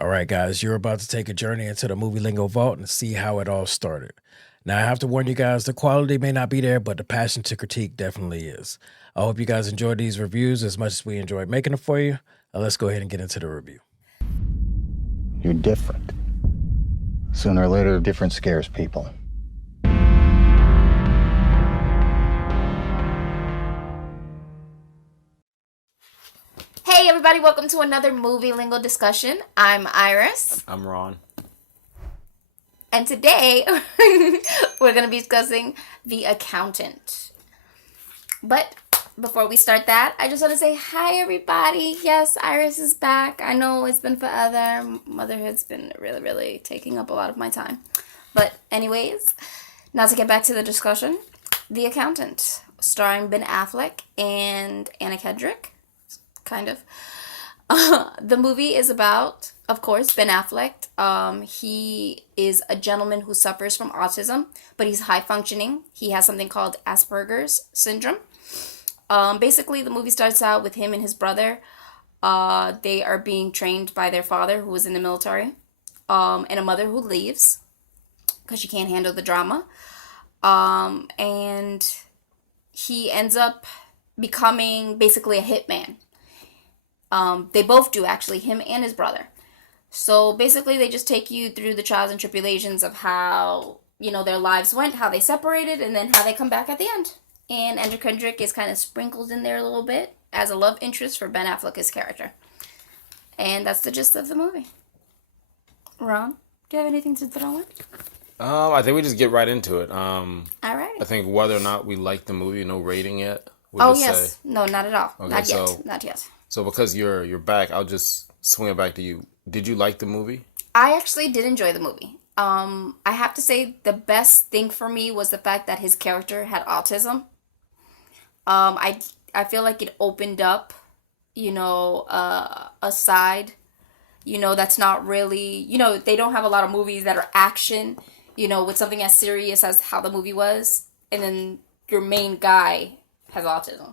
All right, guys, you're about to take a journey into the Movie Lingo vault and see how it all started. Now, I have to warn you guys, the quality may not be there, but the passion to critique definitely is. I hope you guys enjoyed these reviews as much as we enjoyed making them for you. Let's go ahead and get into the review. You're different. Sooner or later, different scares people. Hey everybody, welcome to another Movie Lingo discussion. I'm Iris. I'm Ron. And today, we're going to be discussing The Accountant. But before we start that, I just want to say hi everybody. Yes, Iris is back. I know it's been forever. Motherhood's been really taking up a lot of my time. But anyways, now to get back to the discussion. The Accountant, starring Ben Affleck and Anna Kendrick. Kind of. The movie is about, of course, Ben Affleck. He is a gentleman who suffers from autism, but he's high functioning. He has something called Asperger's syndrome. Basically, the movie starts out with him and his brother. They are being trained by their father, who was in the military, and a mother who leaves because she can't handle the drama. And he ends up becoming basically a hitman. They both do, actually, him and his brother. So basically, they just take you through the trials and tribulations of how, their lives went, how they separated, and then how they come back at the end. And Andrew Kendrick is kind of sprinkled in there a little bit as a love interest for Ben Affleck's character. And that's the gist of the movie. Ron, do you have anything to throw in? I think we just get right into it. All right. I think whether or not we like the movie, no rating yet. Oh, yes. Say. No, not at all. Okay, not yet. Not yet. So because you're back, I'll just swing it back to you. Did you like the movie? I actually did enjoy the movie. I have to say the best thing for me was the fact that his character had autism. I feel like it opened up, a side, that's not really, they don't have a lot of movies that are action, with something as serious as how the movie was, and then your main guy has autism.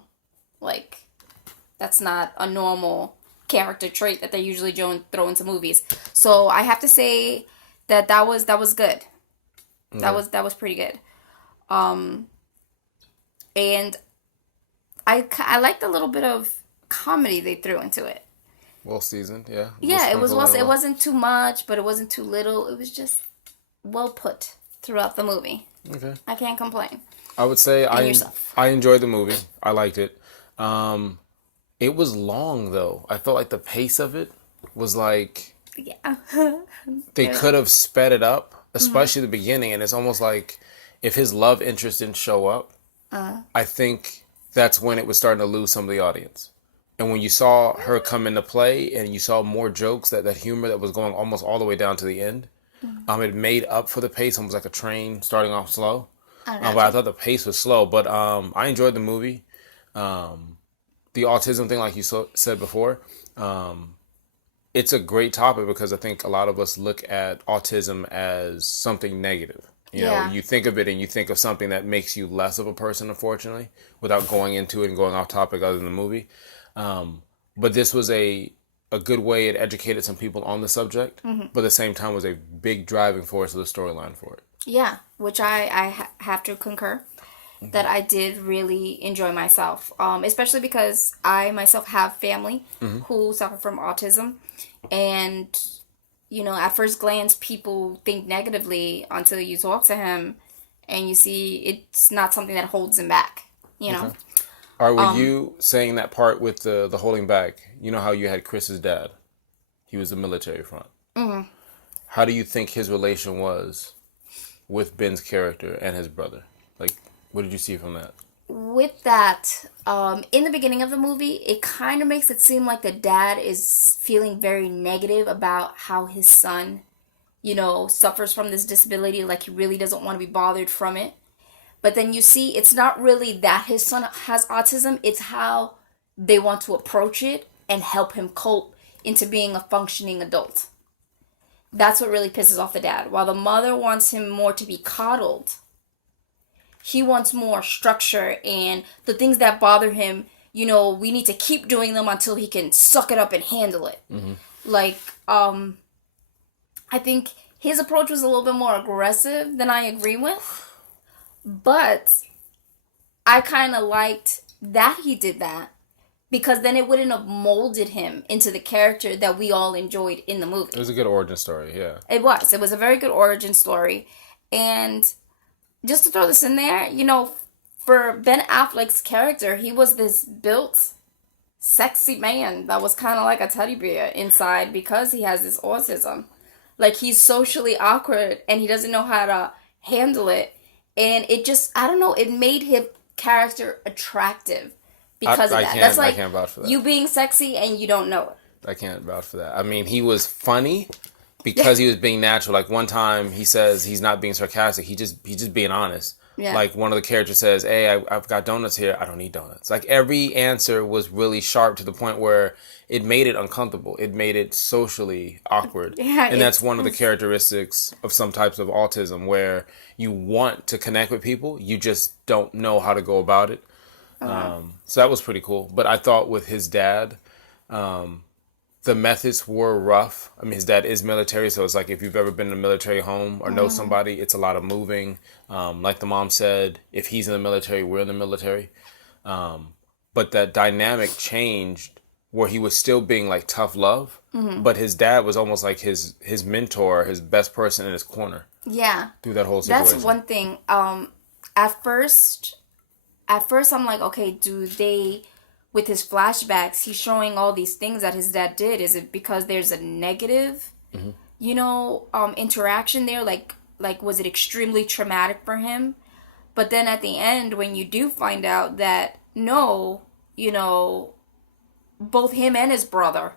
Like, that's not a normal character trait that they usually throw into movies. So I have to say that was good. Okay. That was pretty good. And I liked a little bit of comedy they threw into it. Well seasoned, yeah. Yeah, it wasn't too much, but it wasn't too little. It was just well put throughout the movie. Okay. I can't complain. I would say I enjoyed the movie. I liked it. It was long though. I felt like the pace of it was like, yeah. They could have sped it up, especially the beginning, and it's almost like if his love interest didn't show up, I think that's when it was starting to lose some of the audience. And when you saw her come into play and you saw more jokes, that humor that was going almost all the way down to the end, it made up for the pace, almost like a train starting off slow. But I thought the pace was slow. But I enjoyed the movie. The autism thing, like you said before, it's a great topic because I think a lot of us look at autism as something negative. You know, you think of it and you think of something that makes you less of a person, unfortunately, without going into it and going off topic other than the movie. But this was a good way it educated some people on the subject, but at the same time was a big driving force of the storyline for it. Yeah, which I have to concur that I did really enjoy myself, especially because I myself have family who suffer from autism, and at first glance people think negatively until you talk to him and you see it's not something that holds him back. Okay. Or were you saying that part with the holding back? You know how you had Chris's dad? He was the military front. Mm-hmm. How do you think his relation was with Ben's character and his brother? Like, what did you see from that? With that, in the beginning of the movie, it kind of makes it seem like the dad is feeling very negative about how his son, suffers from this disability. Like, he really doesn't want to be bothered from it. But then you see, it's not really that his son has autism. It's how they want to approach it and help him cope into being a functioning adult. That's what really pisses off the dad. While the mother wants him more to be coddled, he wants more structure, and the things that bother him, we need to keep doing them until he can suck it up and handle it. Mm-hmm. Like, I think his approach was a little bit more aggressive than I agree with. But I kind of liked that he did that because then it wouldn't have molded him into the character that we all enjoyed in the movie. It was a good origin story, yeah. It was. It was a very good origin story. And just to throw this in there, you know, for Ben Affleck's character, he was this built, sexy man that was kind of like a teddy bear inside because he has this autism. Like, he's socially awkward and he doesn't know how to handle it. And it just, I don't know, it made his character attractive because of that. That's like I can't vouch for that. You being sexy and you don't know it. I can't vouch for that. I mean, he was funny because he was being natural. Like, one time he says he's not being sarcastic. He's just being honest. Yeah. Like, one of the characters says, hey, I've got donuts here. I don't need donuts. Like, every answer was really sharp to the point where it made it uncomfortable. It made it socially awkward. Yeah, and that's one of the characteristics of some types of autism, where you want to connect with people. You just don't know how to go about it. So that was pretty cool. But I thought with his dad, the methods were rough. I mean, his dad is military, so it's like if you've ever been in a military home or know somebody, it's a lot of moving. Like the mom said, if he's in the military, we're in the military. But that dynamic changed where he was still being like tough love, but his dad was almost like his mentor, his best person in his corner. Yeah. Through that whole situation. That's one thing. At first I'm like, okay, do they, with his flashbacks, he's showing all these things that his dad did. Is it because there's a negative, interaction there? Like, was it extremely traumatic for him? But then at the end, when you do find out that, no, both him and his brother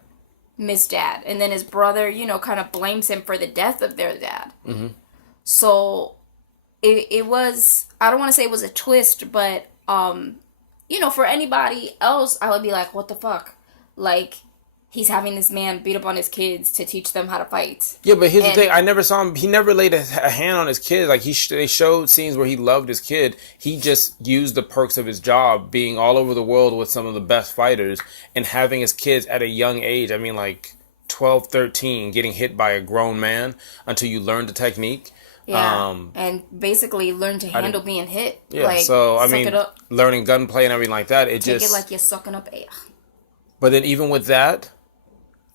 miss dad. And then his brother, kind of blames him for the death of their dad. Mm-hmm. So it was, I don't want to say it was a twist, but, for anybody else, I would be like, what the fuck? Like, he's having this man beat up on his kids to teach them how to fight. Yeah, but here's the thing. I never saw him. He never laid a hand on his kid. Like, they showed scenes where he loved his kid. He just used the perks of his job, being all over the world with some of the best fighters and having his kids at a young age. I mean, like 12, 13, getting hit by a grown man until you learn the technique. Yeah, and basically learn to handle being hit. Yeah, like, so, I mean, learning gunplay and everything like that, Take it like you're sucking up air. But then even with that,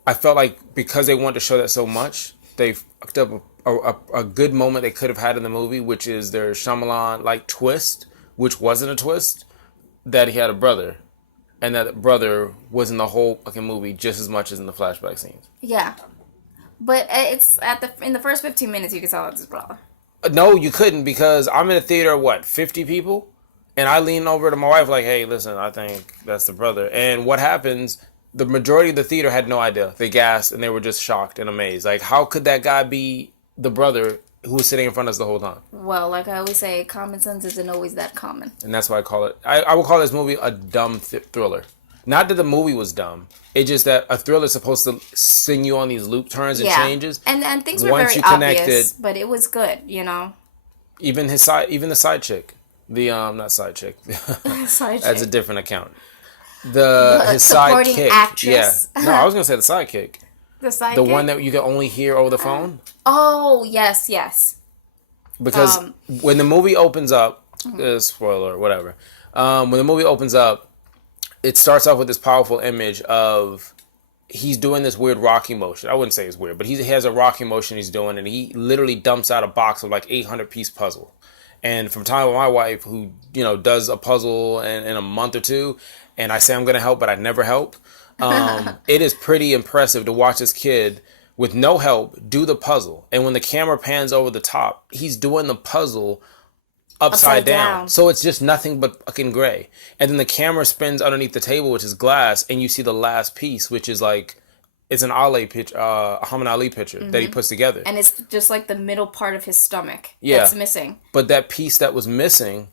I felt like because they wanted to show that so much, they fucked up a good moment they could have had in the movie, which is their Shyamalan-like twist, which wasn't a twist, that he had a brother. And that brother was in the whole fucking movie just as much as in the flashback scenes. Yeah. But it's in the first 15 minutes you can tell it's his brother. No, you couldn't, because I'm in a theater of 50 people? And I lean over to my wife like, hey, listen, I think that's the brother. And what happens, the majority of the theater had no idea. They gasped and they were just shocked and amazed. Like, how could that guy be the brother who was sitting in front of us the whole time? Well, like I always say, common sense isn't always that common. And that's why I call it, I would call this movie a dumb thriller. Not that the movie was dumb. It's just that a thriller is supposed to sing you on these loop turns and changes. And things were Once very you connected, obvious, but it was good, Even the side chick. Not side chick. Side chick. That's a different account. His sidekick. Actress. Yeah. No, I was gonna say the sidekick. The sidekick? The one that you can only hear over the phone. Oh, yes. Because when the movie opens up, spoiler, whatever. When the movie opens up, it starts off with this powerful image of he's doing this weird rocking motion. I wouldn't say it's weird, but he has a rocking motion he's doing, and he literally dumps out a box of 800-piece puzzle. And from time with my wife, who does a puzzle in a month or two, and I say I'm gonna help, but I never help. It is pretty impressive to watch this kid with no help do the puzzle, and when the camera pans over the top, he's doing the puzzle upside down. So it's just nothing but fucking gray. And then the camera spins underneath the table, which is glass, and you see the last piece, which is it's an Ali picture, a Muhammad Ali picture that he puts together. And it's just like the middle part of his stomach that's missing. But that piece that was missing,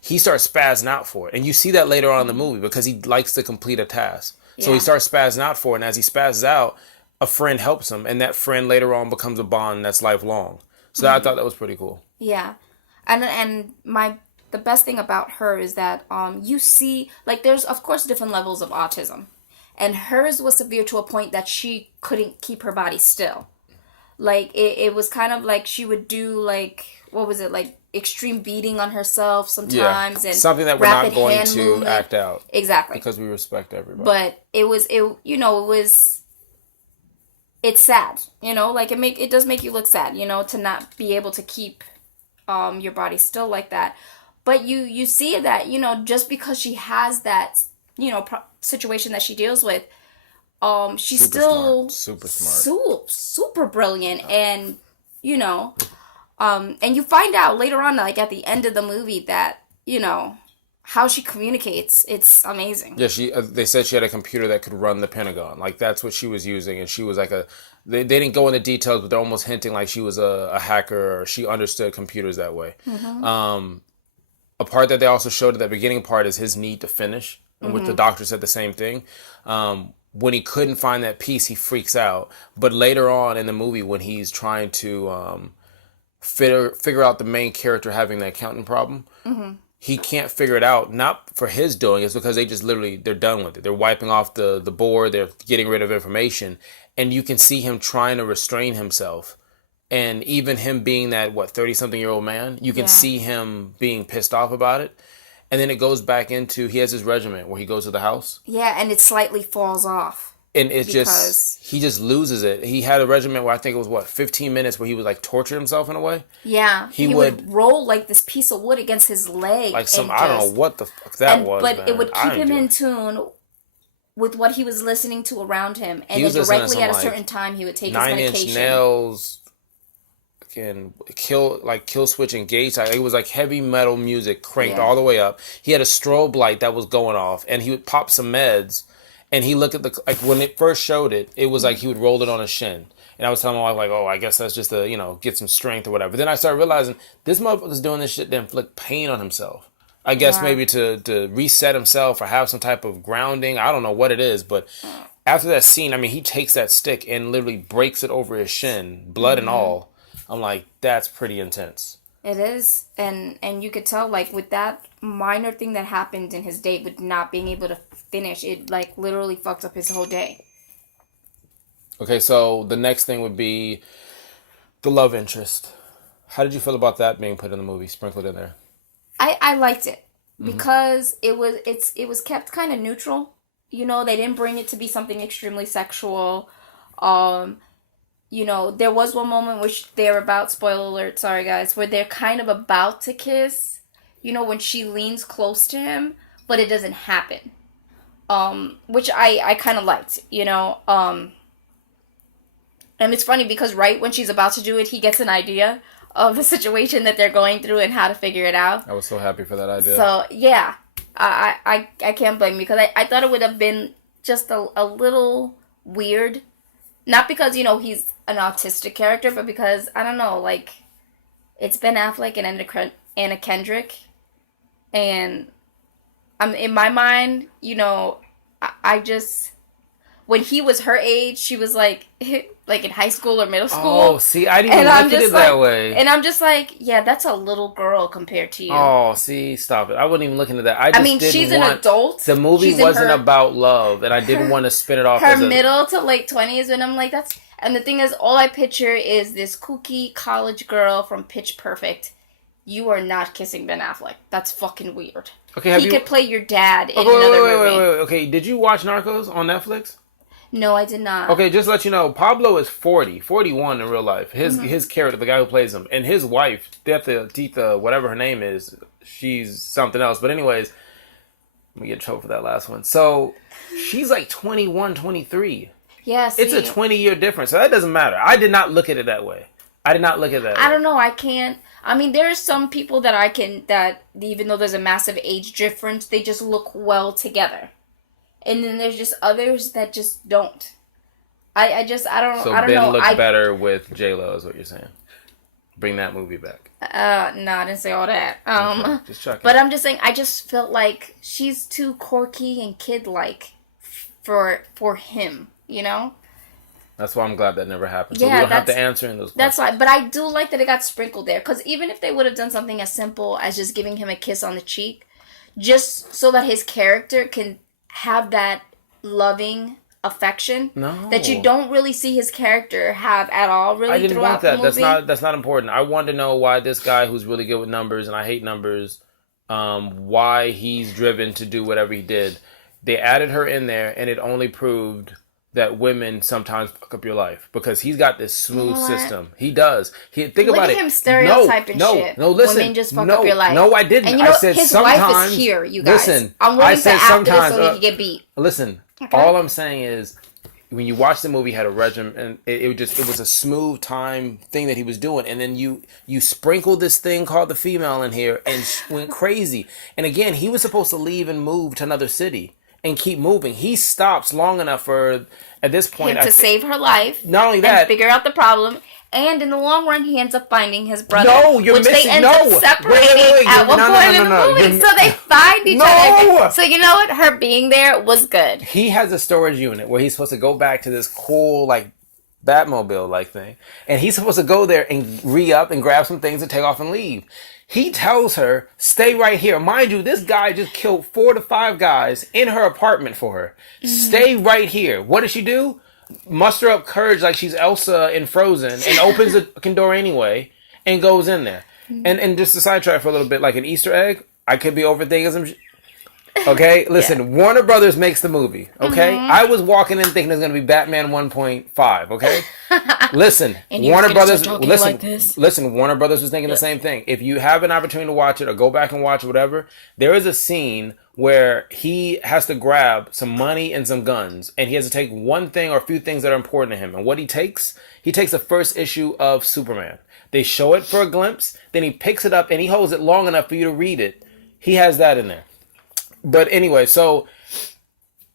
he starts spazzing out for it. And you see that later on in the movie because he likes to complete a task. Yeah. So he starts spazzing out for it, and as he spazzes out, a friend helps him, and that friend later on becomes a bond that's lifelong. So I thought that was pretty cool. Yeah. And the best thing about her is that you see, there's of course different levels of autism, and hers was severe to a point that she couldn't keep her body still. Like it was kind of like she would do like, what was it, like extreme beating on herself sometimes, and something that we're rapid not going hand to movement. act out Exactly. because we respect everybody. But it was it's sad, like it does make you look sad, to not be able to keep your body still like that. But you see that, just because she has that, situation that she deals with, she's Super still smart. Super smart. super brilliant. And and you find out later on, like at the end of the movie, that how she communicates, it's amazing. Yeah, they said she had a computer that could run the Pentagon. Like, that's what she was using, and she was like they didn't go into details, but they're almost hinting like she was a hacker, or she understood computers that way. A part that they also showed at the beginning part is his need to finish, and which the doctor said the same thing. When he couldn't find that piece, he freaks out. But later on in the movie, when he's trying to figure out the main character having the accountant problem, he can't figure it out, not for his doing, it's because they just literally, they're done with it. They're wiping off the board, they're getting rid of information, and you can see him trying to restrain himself. And even him being that, 30-something-year-old man, you can see him being pissed off about it. And then it goes back into, he has his regiment where he goes to the house. Yeah, and it slightly falls off. And he just loses it. He had a regiment where I think it was 15 minutes where he would like torture himself in a way. Yeah, he would roll like this piece of wood against his leg, like I don't know what the fuck that was. But man. It would keep him in tune with what he was listening to around him, and then directly at a certain time he would take his medication. 9 Inch Nails, and kill switch engaged. It was like heavy metal music cranked all the way up. He had a strobe light that was going off, and he would pop some meds. And he looked at when it first showed it, it was like he would roll it on his shin. And I was telling my wife, like, oh, I guess that's just to, get some strength or whatever. But then I started realizing this motherfucker's doing this shit to inflict pain on himself. I guess maybe to reset himself or have some type of grounding. I don't know what it is. But after that scene, I mean, he takes that stick and literally breaks it over his shin, blood and all. I'm like, that's pretty intense. It is. And you could tell, like, with that minor thing that happened in his day with not being able to finish, it like literally fucked up his whole day. Okay, so the next thing would be the love interest. How did you feel about that being put in the movie, sprinkled in there? I liked it because it was kept kind of neutral. They didn't bring it to be something extremely sexual. There was one moment which they're about, spoiler alert, sorry guys, where they're kind of about to kiss. When she leans close to him, but it doesn't happen. Which I kind of liked, and it's funny because right when she's about to do it, he gets an idea of the situation that they're going through and how to figure it out. I was so happy for that idea. So yeah, I can't blame you, because I thought it would have been just a little weird, not because he's an autistic character, but because I don't know, like it's Ben Affleck and Anna Kendrick, and in my mind, I just, when he was her age, she was like in high school or middle school. Oh, see, I didn't even look at it that way. And I'm just like, yeah, that's a little girl compared to you. Oh, see, stop it. I wasn't even looking at that. I mean, she's an adult. The movie wasn't about love, and I didn't want to spin it off her middle to late 20s, and I'm like, that's, and the thing is, all I picture is this kooky college girl from Pitch Perfect. You are not kissing Ben Affleck. That's fucking weird. Okay, he could play your dad in another movie. Wait. Okay, did you watch Narcos on Netflix? No, I did not. Okay, just to let you know, Pablo is 41 in real life. His character, the guy who plays him, and his wife, Tita, whatever her name is, she's something else. But anyways, let me get in trouble for that last one. So, she's like 21, 23. Yeah, see, it's a 20-year difference, so that doesn't matter. I did not look at it that way. I did not look at that. I don't know. I can't. I mean, there are some people that even though there's a massive age difference, they just look well together. And then there's just others that just don't. I don't know. So Ben looks better with J-Lo is what you're saying. Bring that movie back. No, I didn't say all that. Okay, just checking. But I'm just saying, I just felt like she's too quirky and kid-like for him, That's why I'm glad that never happened. So we don't have to answer in those questions. That's why. But I do like that it got sprinkled there. Because even if they would have done something as simple as just giving him a kiss on the cheek, just so that his character can have that loving affection No. that you don't really see his character have at all. Really, I didn't throughout want that. the movie. That's not important. I wanted to know why this guy who's really good with numbers, and I hate numbers, why he's driven to do whatever he did. They added her in there, and it only proved that women sometimes fuck up your life because he's got this smooth system. He does. Think Look about at it. him stereotyping no, shit. No, listen. Women just fuck up your life. No, I didn't. And you know, I said his sometimes. wife is here, you guys. Listen, I'm willing I to said after this sometimes. so he can get beat. Listen, Okay. all I'm saying is, when you watch the movie, he had a regimen, and it was a smooth time thing that he was doing, and then you sprinkle this thing called the female in here, and went crazy. And again, he was supposed to leave and move to another city and keep moving. He stops long enough for, at this point, Him to save her life. Not only that, and figure out the problem. And in the long run, he ends up finding his brother. No, you're which missing. They end up separating wait. at one point in the movie. So they find each other. So you know what? Her being there was good. He has a storage unit where he's supposed to go back to this cool, like, Batmobile like thing, and he's supposed to go there and re-up and grab some things and take off and leave. He tells her, stay right here. Mind you, this guy just killed 4 to 5 guys in her apartment for her. Mm-hmm. Stay right here. What does she do? Muster up courage like she's Elsa in Frozen and opens the fucking door anyway and goes in there. Mm-hmm. And just to sidetrack for a little bit, like an Easter egg, I could be overthinking some okay, listen, Warner Brothers makes the movie, okay? Mm-hmm. I was walking in thinking it's going to be Batman 1.5, okay? Listen, Warner Brothers, listen, Warner Brothers was thinking the same thing. If you have an opportunity to watch it or go back and watch it, whatever, there is a scene where he has to grab some money and some guns, and he has to take one thing or a few things that are important to him. And what he takes the first issue of Superman. They show it for a glimpse, then he picks it up and he holds it long enough for you to read it. He has that in there. But anyway, so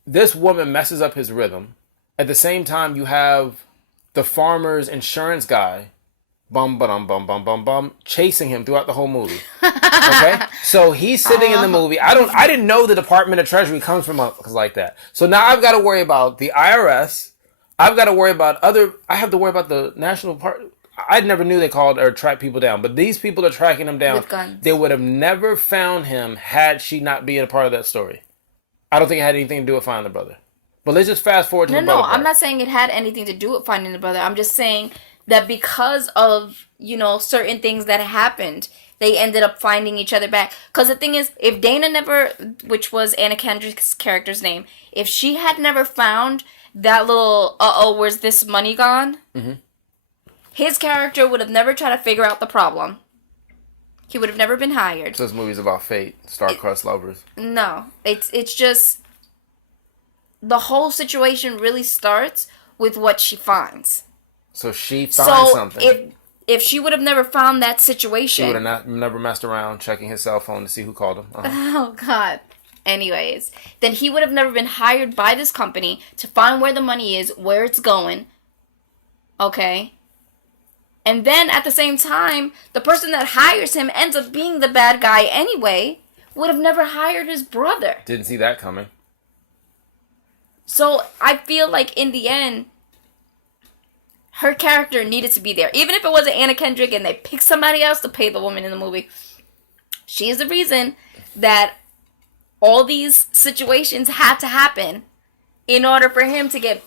this woman messes up his rhythm. At the same time, you have the farmer's insurance guy, chasing him throughout the whole movie. Okay, so he's sitting in the movie. I didn't know the Department of Treasury comes from like that. So now I've got to worry about the IRS. I've got to worry about I have to worry about the National Park. I never knew they called or tracked people down, but these people are tracking him down. With guns. They would have never found him had she not been a part of that story. I don't think it had anything to do with finding the brother. But let's just fast forward to the brother part. I'm not saying it had anything to do with finding the brother. I'm just saying that because of, certain things that happened, they ended up finding each other back. Because the thing is, if Dana never, which was Anna Kendrick's character's name, if she had never found that little, where's this money gone? Mm-hmm. His character would have never tried to figure out the problem. He would have never been hired. So this movie's about fate, star-crossed lovers. No, it's just the whole situation really starts with what she finds. So she finds something. If she would have never found that situation, she would have never messed around checking his cell phone to see who called him. Uh-huh. Oh God. Anyways, then he would have never been hired by this company to find where the money is, where it's going. Okay. And then at the same time, the person that hires him ends up being the bad guy anyway, would have never hired his brother. Didn't see that coming. So I feel like in the end, her character needed to be there. Even if it wasn't Anna Kendrick and they picked somebody else to play the woman in the movie, she is the reason that all these situations had to happen in order for him to get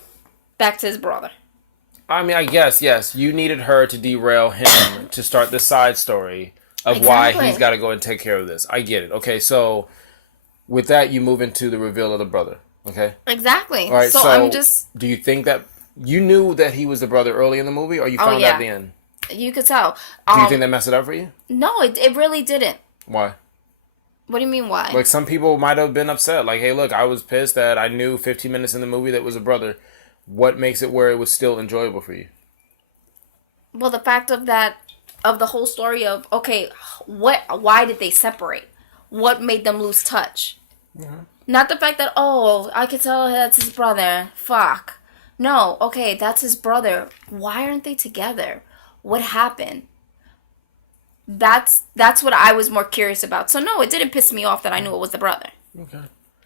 back to his brother. I mean, I guess, yes. You needed her to derail him to start the side story of why he's got to go and take care of this. I get it. Okay, so with that, you move into the reveal of the brother. Okay? Exactly. All right, so I'm just... Do you think that... You knew that he was the brother early in the movie, or you found out at the end? You could tell. Do you think that messed it up for you? No, it really didn't. Why? What do you mean, why? Like, some people might have been upset. Like, hey, look, I was pissed that I knew 15 minutes in the movie that was a brother. What makes it where it was still enjoyable for you? Well, the fact of the whole story of, okay, why did they separate? What made them lose touch? Mm-hmm. Not the fact that, I could tell that's his brother. Fuck. No, okay, that's his brother. Why aren't they together? What happened? That's what I was more curious about. So no, it didn't piss me off that I knew it was the brother. Okay.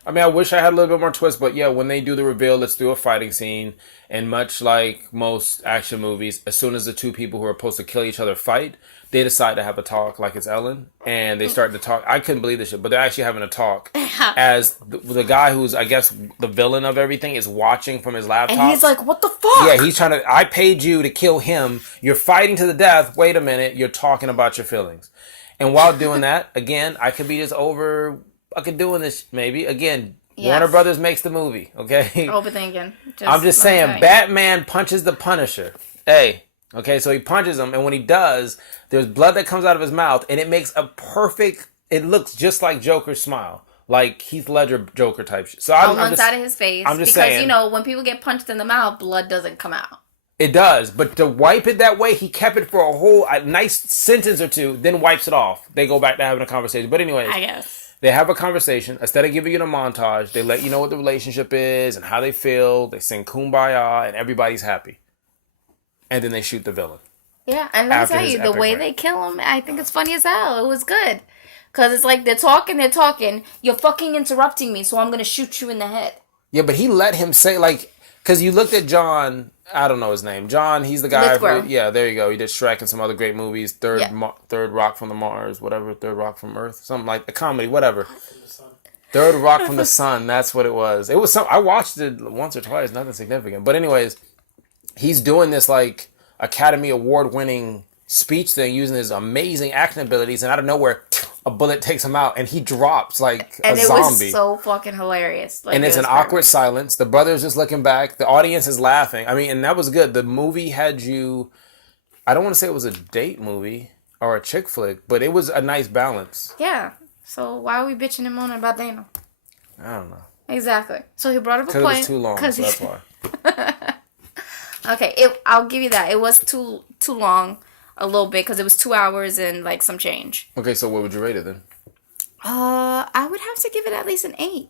I mean, I wish I had a little bit more twist, but yeah, when they do the reveal, let's do a fighting scene. And much like most action movies, as soon as the two people who are supposed to kill each other fight, they decide to have a talk like it's Ellen. And they start to talk. I couldn't believe this shit, but they're actually having a talk as the guy who's, I guess, the villain of everything is watching from his laptop. And he's like, what the fuck? Yeah, he's trying to, I paid you to kill him. You're fighting to the death. Wait a minute. You're talking about your feelings. And while doing that, again, I could be just over, I could doing this maybe. Again, yes. Warner Brothers makes the movie, okay? Overthinking. I'm just saying, Batman punches the Punisher. Hey, okay, so he punches him, and when he does, there's blood that comes out of his mouth, and it makes a perfect, it looks just like Joker's smile. Like Heath Ledger Joker type shit. So on one side of his face. I'm just because, saying, you know, when people get punched in the mouth, blood doesn't come out. It does, but to wipe it that way, he kept it for a nice sentence or two, then wipes it off. They go back to having a conversation. But anyways, I guess they have a conversation. Instead of giving you a montage, they let you know what the relationship is and how they feel. They sing Kumbaya, and everybody's happy. And then they shoot the villain. Yeah, and let me tell you, the way they kill him, I think it's funny as hell. It was good. Because it's like they're talking. You're fucking interrupting me, so I'm going to shoot you in the head. Yeah, but he let him say, like, because you looked at John, I don't know his name. John, he's the guy. Yeah, there you go. He did Shrek and some other great movies. Third Rock from the Mars, whatever. Third Rock from Earth, something like a comedy, whatever. Third Rock from the Sun. That's what it was. It was some. I watched it once or twice. Nothing significant. But anyways, he's doing this like Academy Award winning speech thing using his amazing acting abilities, and out of nowhere, a bullet takes him out, and he drops like a zombie. And it was so fucking hilarious. Like, and it's an awkward silence. The brother's just looking back. The audience is laughing. I mean, and that was good. The movie had you, I don't want to say it was a date movie or a chick flick, but it was a nice balance. Yeah. So why are we bitching and moaning about Dana? I don't know. Exactly. So he brought up a point. Because it was too long, so that's why. Okay, I'll give you that. It was too long. A little bit, because it was 2 hours and like some change. Okay, so what would you rate it then? I would have to give it at least an 8.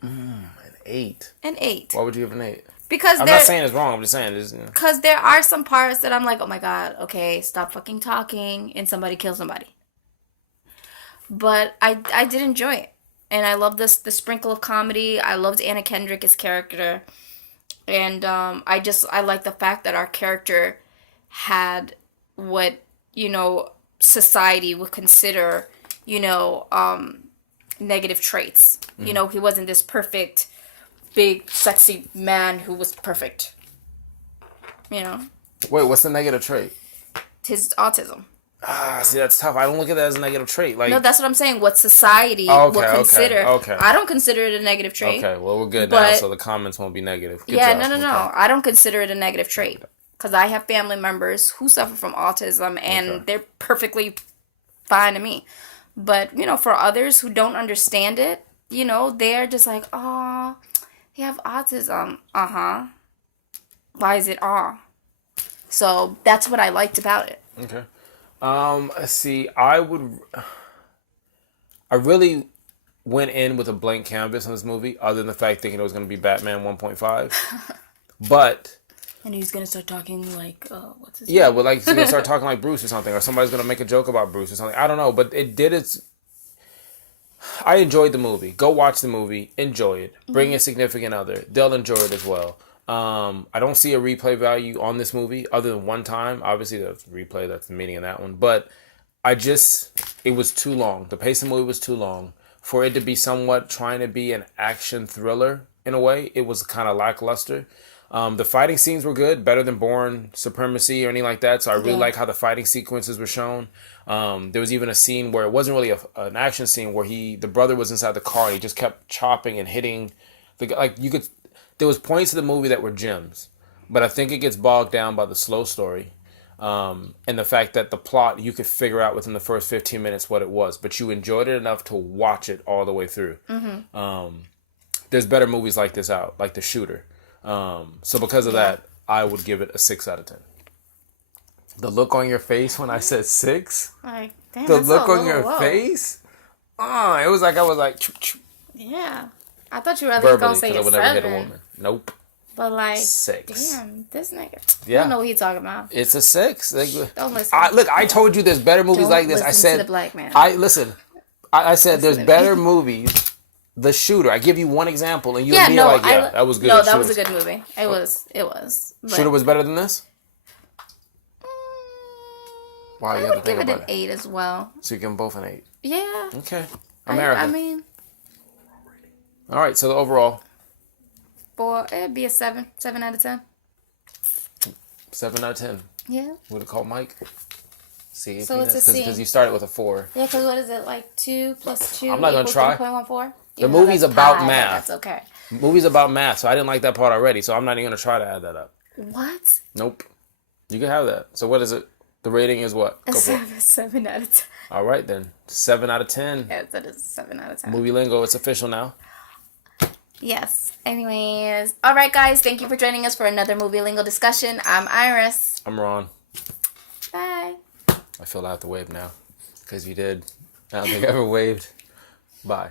An 8? An 8. Why would you give an 8? Because I'm not saying it's wrong, I'm just saying it's... Because there are some parts that I'm like, oh my god, okay, stop fucking talking, and somebody kill somebody. But I did enjoy it. And I love the sprinkle of comedy. I loved Anna Kendrick's character. And I like the fact that our character had what, you know, society would consider, you know, negative traits. You know, he wasn't this perfect, big, sexy man who was perfect. You know? Wait, what's the negative trait? His autism. See, that's tough. I don't look at that as a negative trait. Like, no, that's what I'm saying. What society would consider. Okay. I don't consider it a negative trait. Okay, well, we're good now, so the comments won't be negative. Good job. No. Okay. I don't consider it a negative trait. Because I have family members who suffer from autism, and they're perfectly fine to me. But, you know, for others who don't understand it, you know, they're just like, oh, they have autism. Uh-huh. Why is it aw? So that's what I liked about it. Okay. See, I really went in with a blank canvas on this movie, other than the fact thinking it was going to be Batman 1.5. But... And he's going to start talking like, what's his name? Yeah, well, like, he's going to start talking like Bruce or something, or somebody's going to make a joke about Bruce or something. I don't know, but it did its... I enjoyed the movie. Go watch the movie. Enjoy it. Bring a significant other. They'll enjoy it as well. I don't see a replay value on this movie other than one time. Obviously, there's replay. That's the meaning of that one. But it was too long. The pace of the movie was too long. For it to be somewhat trying to be an action thriller in a way, it was kind of lackluster. The fighting scenes were good, better than Bourne Supremacy or anything like that. So I really like how the fighting sequences were shown. There was even a scene where it wasn't really an action scene where the brother was inside the car and he just kept chopping and hitting there was points of the movie that were gems, but I think it gets bogged down by the slow story, and the fact that the plot, you could figure out within the first 15 minutes what it was, but you enjoyed it enough to watch it all the way through. There's better movies like this out, like The Shooter. So because of that, I would give it a 6 out of 10. The look on your face when I said 6? Like, damn, the look on your face? It was like I was like... Yeah. I thought you were going to say 7. Never hit a woman. Nope. But like, 6. Damn, this nigga. Yeah. I don't know what he's talking about. It's a 6. Don't listen. Look, I told you there's better movies like this. I said, to the black man. I said there's better movies The Shooter. I give you one example, and you Yeah, and me no, are like, yeah, that was good. No, that was a good movie. It was. But Shooter was better than this? Wow, I you have to would think give it about an 8 as well. So you give them both an 8. Yeah. Okay. America. I mean, all right, so the overall. it'd be a 7. 7 out of 10. 7 out of 10. Yeah. Would it call Mike? C. So it's a C. Because you started with a 4. Yeah, because what is it, like 2 plus 2 I'm not gonna equals try. 3.14? The movie's about pi, math. That's okay. Movie's about math, so I didn't like that part already, so I'm not even going to try to add that up. What? Nope. You can have that. So what is it? The rating is what? A Go for it. 7 out of 10. All right, then. 7 out of 10. Yes, that is 7 out of 10. Movie Lingo, it's official now. Yes. Anyways. All right, guys. Thank you for joining us for another Movie Lingo discussion. I'm Iris. I'm Ron. Bye. I feel I have to wave now. Because you did. I don't think I ever waved. Bye.